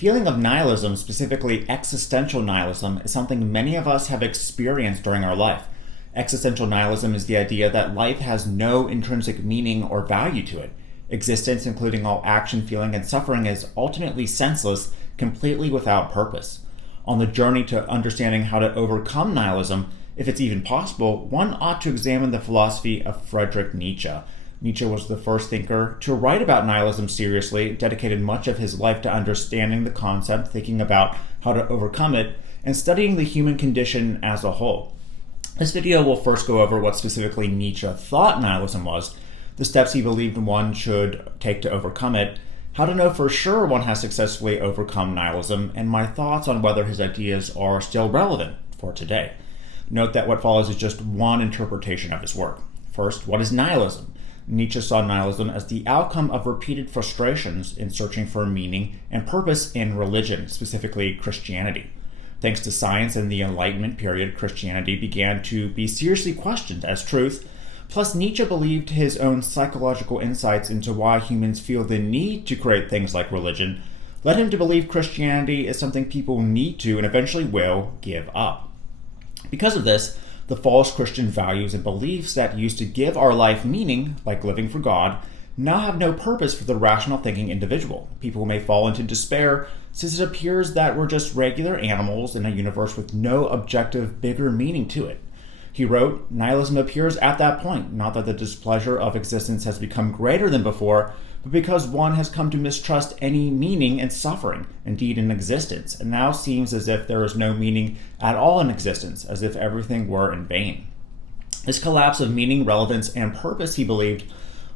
feeling of nihilism, specifically existential nihilism, is something many of us have experienced during our life. Existential nihilism is the idea that life has no intrinsic meaning or value to it. Existence, including all action, feeling, and suffering, is ultimately senseless, completely without purpose. On the journey to understanding how to overcome nihilism, if it's even possible, one ought to examine the philosophy of Friederich Nietzsche. Nietzsche was the first thinker to write about nihilism seriously, dedicated much of his life to understanding the concept, thinking about how to overcome it, and studying the human condition as a whole. This video will first go over what specifically Nietzsche thought nihilism was, the steps he believed one should take to overcome it, how to know for sure one has successfully overcome nihilism, and my thoughts on whether his ideas are still relevant for today. Note that what follows is just one interpretation of his work. First, what is nihilism? Nietzsche saw nihilism as the outcome of repeated frustrations in searching for meaning and purpose in religion, specifically Christianity. Thanks to science and the Enlightenment period, Christianity began to be seriously questioned as truth. Plus, Nietzsche believed his own psychological insights into why humans feel the need to create things like religion led him to believe Christianity is something people need to and eventually will give up. Because of this, the false Christian values and beliefs that used to give our life meaning, like living for God, now have no purpose for the rational thinking individual. People may fall into despair since it appears that we're just regular animals in a universe with no objective, bigger meaning to it. He wrote, nihilism appears at that point, not that the displeasure of existence has become greater than before, but because one has come to mistrust any meaning in suffering, indeed in existence, and now seems as if there is no meaning at all in existence, as if everything were in vain. This collapse of meaning, relevance, and purpose, he believed,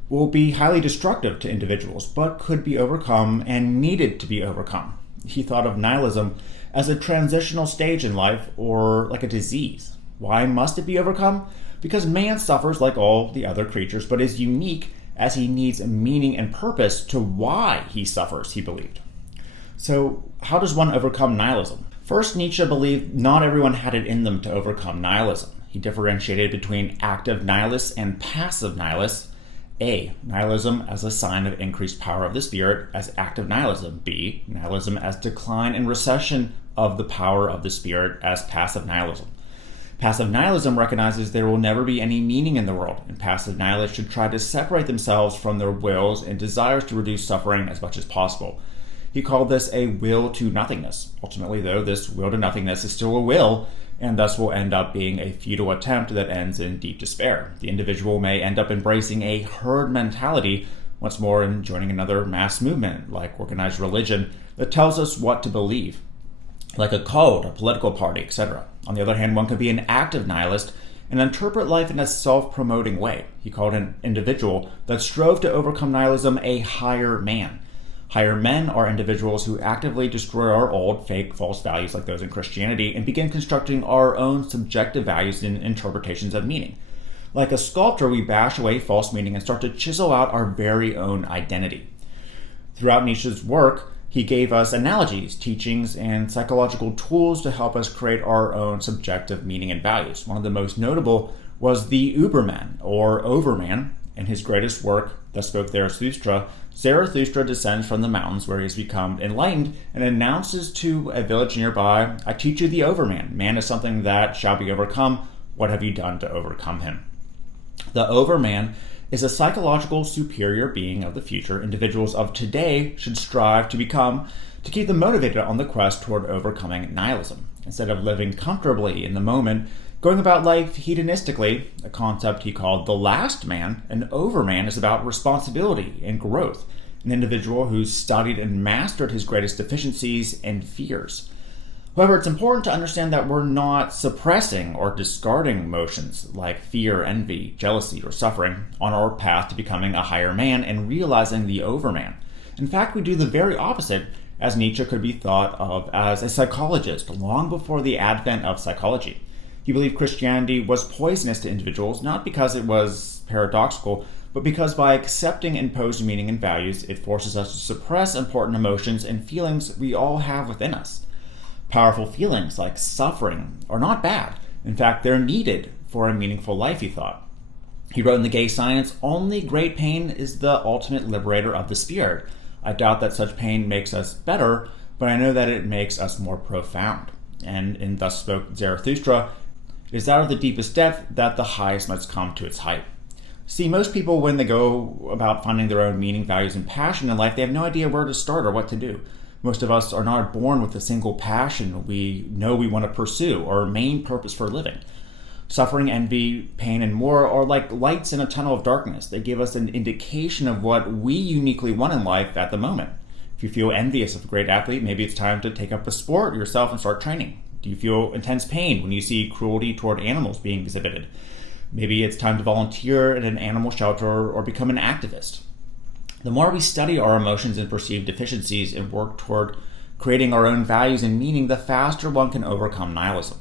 will be highly destructive to individuals, but could be overcome and needed to be overcome. He thought of nihilism as a transitional stage in life, or like a disease. Why must it be overcome? Because man suffers like all the other creatures, but is unique as he needs meaning and purpose to why he suffers, he believed. So, how does one overcome nihilism? First, Nietzsche believed not everyone had it in them to overcome nihilism. He differentiated between active nihilists and passive nihilists. A. Nihilism as a sign of increased power of the spirit as active nihilism. B. Nihilism as decline and recession of the power of the spirit as passive nihilism. Passive nihilism recognizes there will never be any meaning in the world, and passive nihilists should try to separate themselves from their wills and desires to reduce suffering as much as possible. He called this a will to nothingness. Ultimately, though, this will to nothingness is still a will, and thus will end up being a futile attempt that ends in deep despair. The individual may end up embracing a herd mentality, once more in joining another mass movement, like organized religion, that tells us what to believe, like a cult, a political party, etc. On the other hand, one could be an active nihilist and interpret life in a self-promoting way. He called an individual that strove to overcome nihilism a higher man. Higher men are individuals who actively destroy our old, fake, false values like those in Christianity and begin constructing our own subjective values and interpretations of meaning. Like a sculptor, we bash away false meaning and start to chisel out our very own identity. Throughout Nietzsche's work, he gave us analogies, teachings, and psychological tools to help us create our own subjective meaning and values. One of the most notable was the Uberman, or Overman. In his greatest work, Thus Spoke Zarathustra, Zarathustra descends from the mountains where he has become enlightened and announces to a village nearby, I teach you the Overman. Man is something that shall be overcome. What have you done to overcome him? The Overman is a psychological superior being of the future individuals of today should strive to become to keep them motivated on the quest toward overcoming nihilism. Instead of living comfortably in the moment, going about life hedonistically, a concept he called the last man, an overman is about responsibility and growth, an individual who's studied and mastered his greatest deficiencies and fears. However, it's important to understand that we're not suppressing or discarding emotions like fear, envy, jealousy, or suffering on our path to becoming a higher man and realizing the overman. In fact, we do the very opposite, as Nietzsche could be thought of as a psychologist long before the advent of psychology. He believed Christianity was poisonous to individuals, not because it was paradoxical, but because by accepting imposed meaning and values, it forces us to suppress important emotions and feelings we all have within us. Powerful feelings like suffering are not bad. In fact, they're needed for a meaningful life, he thought. He wrote in The Gay Science, only great pain is the ultimate liberator of the spirit. I doubt that such pain makes us better, but I know that it makes us more profound. And in Thus Spoke Zarathustra, it is out of the deepest depth that the highest must come to its height. See, most people, when they go about finding their own meaning, values, and passion in life, they have no idea where to start or what to do. Most of us are not born with a single passion we know we want to pursue or main purpose for living. Suffering, envy, pain, and more are like lights in a tunnel of darkness. They give us an indication of what we uniquely want in life at the moment. If you feel envious of a great athlete, maybe it's time to take up a sport yourself and start training. Do you feel intense pain when you see cruelty toward animals being exhibited? Maybe it's time to volunteer at an animal shelter or become an activist. The more we study our emotions and perceived deficiencies and work toward creating our own values and meaning, the faster one can overcome nihilism.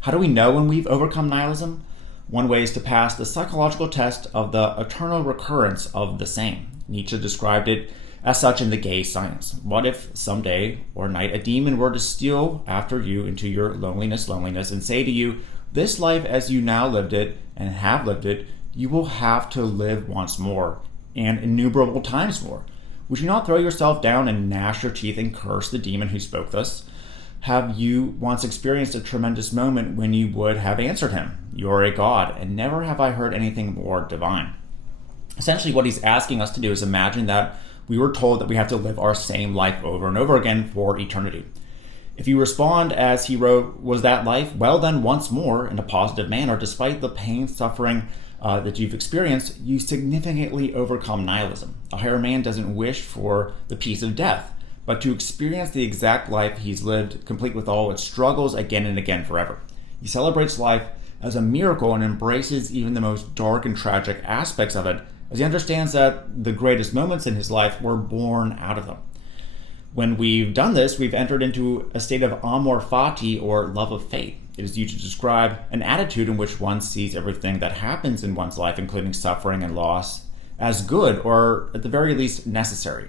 How do we know when we've overcome nihilism? One way is to pass the psychological test of the eternal recurrence of the same. Nietzsche described it as such in The Gay Science. What if someday or night a demon were to steal after you into your loneliness, and say to you, this life as you now lived it and have lived it, you will have to live once more, and innumerable times more. Would you not throw yourself down and gnash your teeth and curse the demon who spoke thus? Have you once experienced a tremendous moment when you would have answered him, you are a god, and never have I heard anything more divine? Essentially, what he's asking us to do is imagine that we were told that we have to live our same life over and over again for eternity. If you respond as he wrote, was that life? Well, then once more, in a positive manner, despite the pain, suffering that you've experienced, you significantly overcome nihilism. A higher man doesn't wish for the peace of death, but to experience the exact life he's lived, complete with all its struggles again and again forever. He celebrates life as a miracle and embraces even the most dark and tragic aspects of it, as he understands that the greatest moments in his life were born out of them. When we've done this, we've entered into a state of amor fati, or love of fate. It is used to describe an attitude in which one sees everything that happens in one's life, including suffering and loss, as good, or at the very least necessary.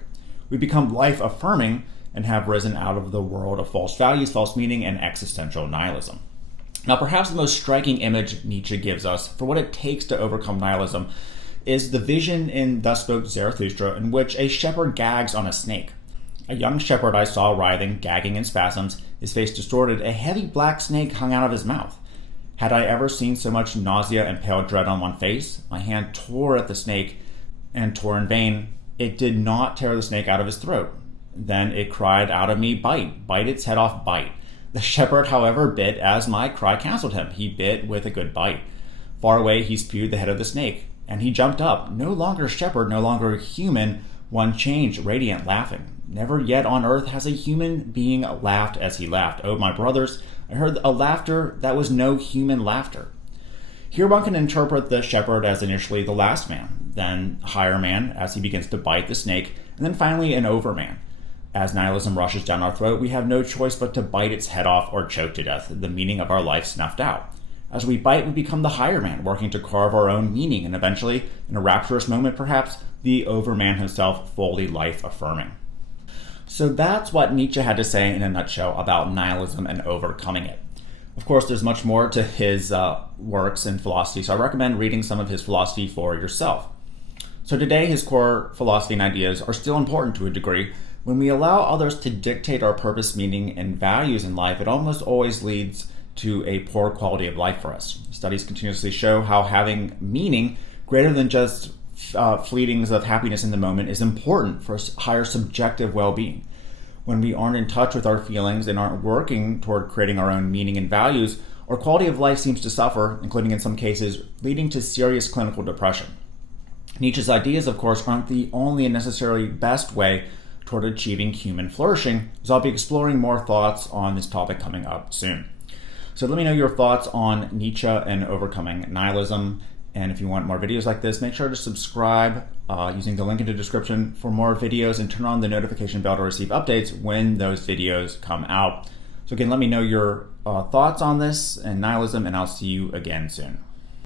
We become life-affirming and have risen out of the world of false values, false meaning, and existential nihilism. Now, perhaps the most striking image Nietzsche gives us for what it takes to overcome nihilism is the vision in Thus Spoke Zarathustra, in which a shepherd gags on a snake. A young shepherd I saw writhing, gagging in spasms, his face distorted, a heavy black snake hung out of his mouth. Had I ever seen so much nausea and pale dread on one face? My hand tore at the snake, and tore in vain. It did not tear the snake out of his throat. Then it cried out of me, bite, bite its head off, bite. The shepherd, however, bit as my cry counseled him. He bit with a good bite. Far away he spewed the head of the snake, and he jumped up. No longer shepherd, no longer human, one changed, radiant, laughing. Never yet on earth has a human being laughed as he laughed. Oh, my brothers, I heard a laughter that was no human laughter. Here one can interpret the shepherd as initially the last man, then higher man as he begins to bite the snake, and then finally an overman. As nihilism rushes down our throat, we have no choice but to bite its head off or choke to death, the meaning of our life snuffed out. As we bite, we become the higher man, working to carve our own meaning, and eventually, in a rapturous moment perhaps, the overman himself fully life-affirming. So that's what Nietzsche had to say in a nutshell about nihilism and overcoming it. Of course, there's much more to his works and philosophy, so I recommend reading some of his philosophy for yourself. So today, his core philosophy and ideas are still important to a degree. When we allow others to dictate our purpose, meaning, and values in life, it almost always leads to a poor quality of life for us. Studies continuously show how having meaning greater than just fleetings of happiness in the moment is important for higher subjective well-being. When we aren't in touch with our feelings and aren't working toward creating our own meaning and values, our quality of life seems to suffer, including in some cases leading to serious clinical depression. Nietzsche's ideas, of course, aren't the only and necessarily best way toward achieving human flourishing, so I'll be exploring more thoughts on this topic coming up soon. So let me know your thoughts on Nietzsche and overcoming nihilism. And if you want more videos like this, make sure to subscribe using the link in the description for more videos, and turn on the notification bell to receive updates when those videos come out. So again, let me know your thoughts on this and nihilism, and I'll see you again soon.